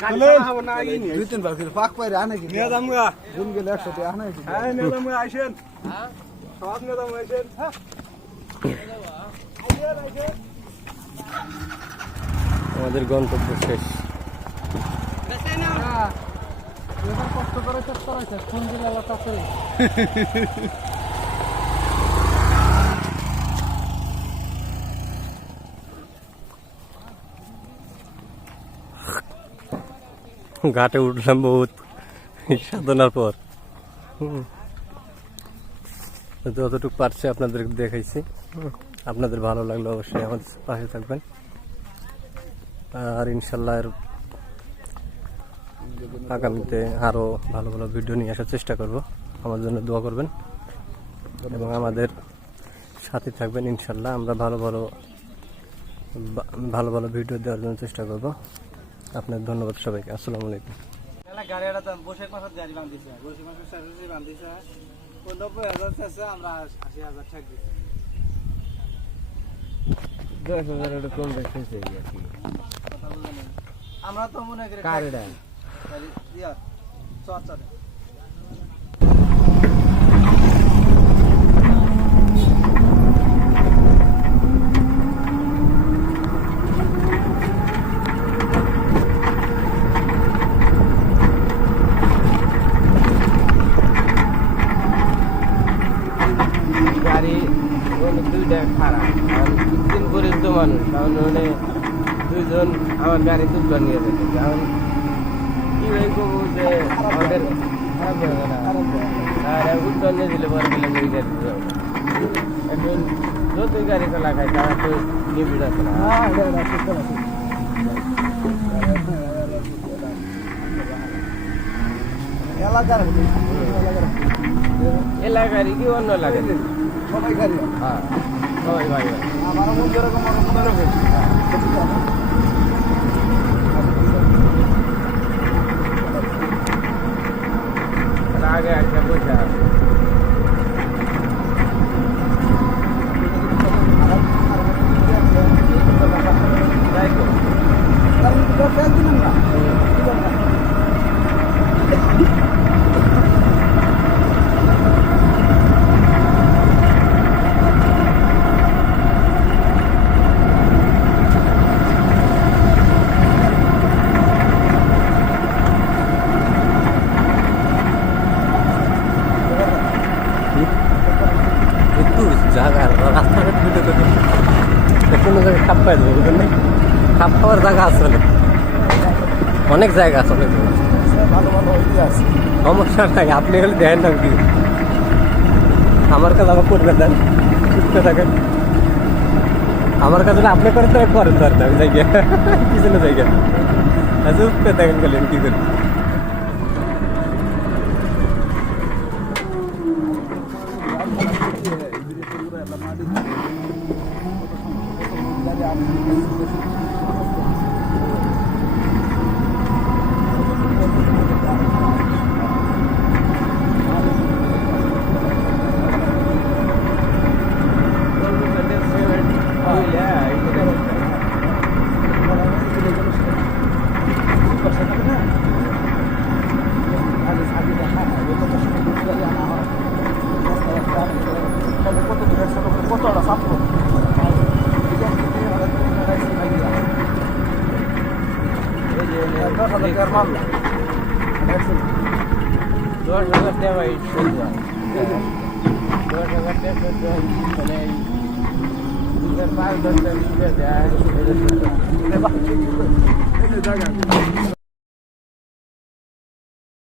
দুই তিন বার করে। পাক পাইরে আনে কি? নিয়ে যামগা দিন গেলে একসাথে আনে কি? হ্যাঁ নিয়ে যামগা আইসেন। সব নিয়ে যাব আইসেন আমাদের গন্তব্য শেষ। এবার কষ্ট করে চেক করাইছে ফোন দিলে ঘাটে উঠলাম বহুত। সাধনার পর। যতটুকু পারছি আপনাদের দেখাইছি। আপনাদের ভালো লাগলে অবশ্যই আমাদের পাশে থাকবেন। আর ইনশাল্লাহ এর আগামীতে আরও ভালো ভালো ভিডিও নিয়ে আসার চেষ্টা করব। আমার জন্য দোয়া করবেন। এবং আমাদের সাথে থাকবেন ইনশাল্লাহ। আমরা ভালো ভালো ভালো ভালো ভিডিও দেওয়ার জন্য চেষ্টা করব। আপনার ধন্যবাদ সবাইকে আসসালামু আলাইকুম। গাড়িটা বসে মাসের গাড়ি বান্ধিছে বসে মাসের সার্ভিসে বান্ধিছে নব্বই হাজার চাইছে আমরা আশি হাজার টাকা দিচ্ছি দশ হাজার ওটা কম রেখেছে কথা বুঝে আমরা তো মনে করি চর চরে গাড়ি ওখানে দুইটা খারাপ। তিন গরিব তো মানুষ কারণ ওখানে দুইজন আমার গাড়ি তুলবার নিয়ে যেতে। কারণ কি হয়ে করব যে আমাদের আর উত্তর নিয়ে দিলে পরে গেলে ওই গাড়ি। এখন যতই গাড়ি চালা খায় তারা তো নিবিড় আছে না। এলাকার এলাকারই কি অন্য লাগে? সবাই গাড়ি হ্যাঁ সবাই ভাই ভাই। আমার মন যেরকম আমার মনে রাখে রাস্তাঘাট কোনো জায়গায় খাপ খাপ জায়গা অনেক। জায়গা আছে সমস্যা নাই, আপনি হলে দেখেন না কি। আমার কাছে আমার করবে দেন সুস্থ থাকেন। আমার কাছে আপনি করেন তো করেন তো আর জায়গা পিছনে জায়গা করে দেখেন গেলেন কি করি? দশ হাজার টাকার মাল দশ হাজার টাকা এই হয়। দশ হাজার টাকা মানে পাঁচ দশ টাকা বিক্রি